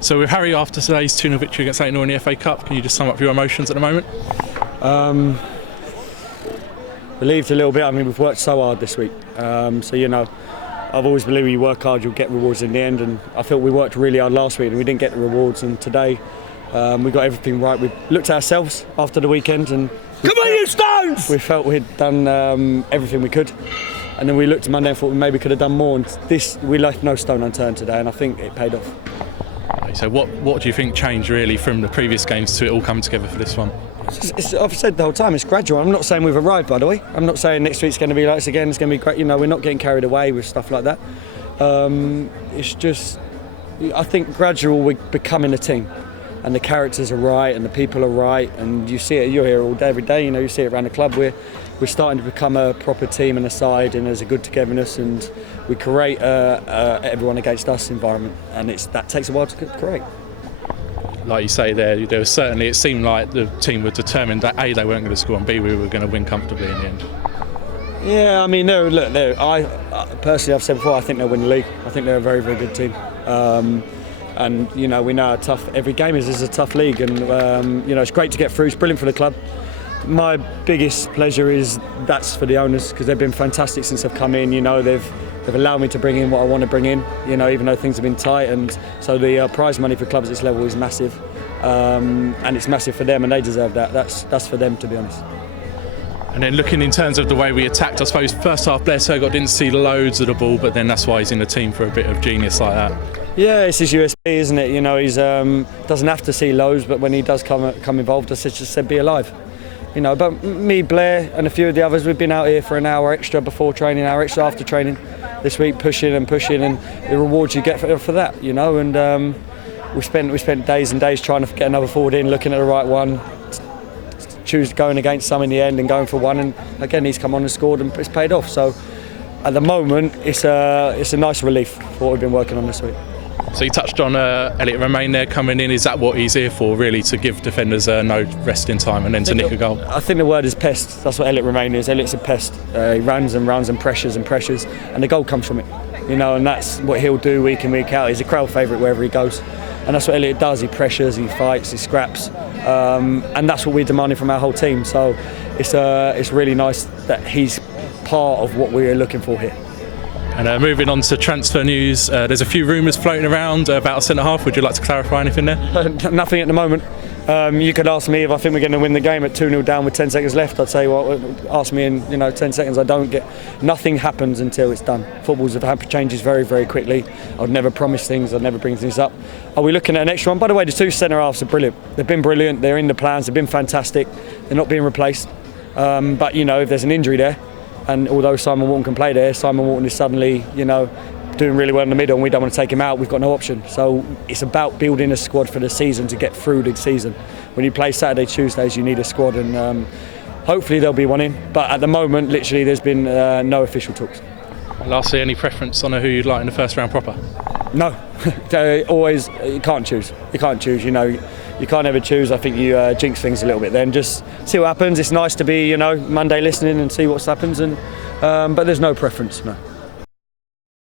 So with Harry, after today's 2-0 victory against Leighton in the FA Cup, can you just sum up your emotions at the moment? Relieved a little bit. I mean, we've worked so hard this week. I've always believed you work hard, you'll get rewards in the end. And I felt we worked really hard last week and we didn't get the rewards. And today we got everything right. We looked at ourselves after the weekend and come on, you Stones! We felt we'd done everything we could. And then we looked at Monday and thought we maybe could have done more. And we left no stone unturned today, and I think it paid off. So what do you think changed really from the previous games to it all come together for this one? I've said the whole time, it's gradual. I'm not saying we've arrived, by the way. I'm not saying next week's going to be like this again. It's going to be great. We're not getting carried away with stuff like that. It's just, I think gradual, we're becoming a team. And the characters are right, and the people are right, and you see it. You're here all day, every day. You see it around the club. We're starting to become a proper team and a side, and there's a good togetherness, and we create everyone against us environment, and that takes a while to create. Like you say, there was certainly, it seemed like the team were determined that A, they weren't going to score, and B, we were going to win comfortably in the end. Yeah, I mean, I personally, I've said before, I think they'll win the league. I think they're a very, very good team. And we know how tough every game is. It's a tough league, and it's great to get through. It's brilliant for the club. My biggest pleasure is that's for the owners, because they've been fantastic since I've come in. They've allowed me to bring in what I want to bring in. Even though things have been tight, and so the prize money for clubs at this level is massive, and it's massive for them, and they deserve that. That's for them, to be honest. And then looking in terms of the way we attacked, I suppose first half Blair Turgott didn't see loads of the ball, but then that's why he's in the team for a bit of genius like that. Yeah, it's his USP, isn't it? He's doesn't have to see loads, but when he does come involved, I just said be alive. But me, Blair, and a few of the others, we've been out here for an hour extra before training, an hour extra after training this week, pushing, and the rewards you get for that, And we spent days and days trying to get another forward in, looking at the right one, going against some in the end and going for one, and again he's come on and scored, and it's paid off. So at the moment, it's a nice relief for what we've been working on this week. So you touched on Elliot Romain there coming in. Is that what he's here for, really, to give defenders no resting time and then to nick a goal? I think the word is pest. That's what Elliot Romain is. Elliot's a pest. He runs and pressures, and the goal comes from it. And that's what he'll do week in, week out. He's a crowd favourite wherever he goes, and that's what Elliot does. He pressures, he fights, he scraps, and that's what we're demanding from our whole team. So it's really nice that he's part of what we're looking for here. And moving on to transfer news, there's a few rumours floating around about a centre-half. Would you like to clarify anything there? Nothing at the moment. You could ask me if I think we're going to win the game at 2-0 down with 10 seconds left. I'd say, well, ask me in 10 seconds. Nothing happens until it's done. Football's changes very, very quickly. I'd never promise things. I'd never bring things up. Are we looking at an extra one? By the way, the two centre-halves are brilliant. They've been brilliant. They're in the plans. They've been fantastic. They're not being replaced. But, if there's an injury there, and although Simon Walton can play there, Simon Walton is suddenly, doing really well in the middle, and we don't want to take him out. We've got no option. So it's about building a squad for the season to get through the season. When you play Saturday, Tuesdays, you need a squad, and hopefully there'll be one in. But at the moment, literally, there's been no official talks. Lastly, any preference on who you'd like in the first round proper? No, always. You can't choose. You can't ever choose. I think you jinx things a little bit then. Just see what happens. It's nice to be, Monday listening and see what happens. But there's no preference, no.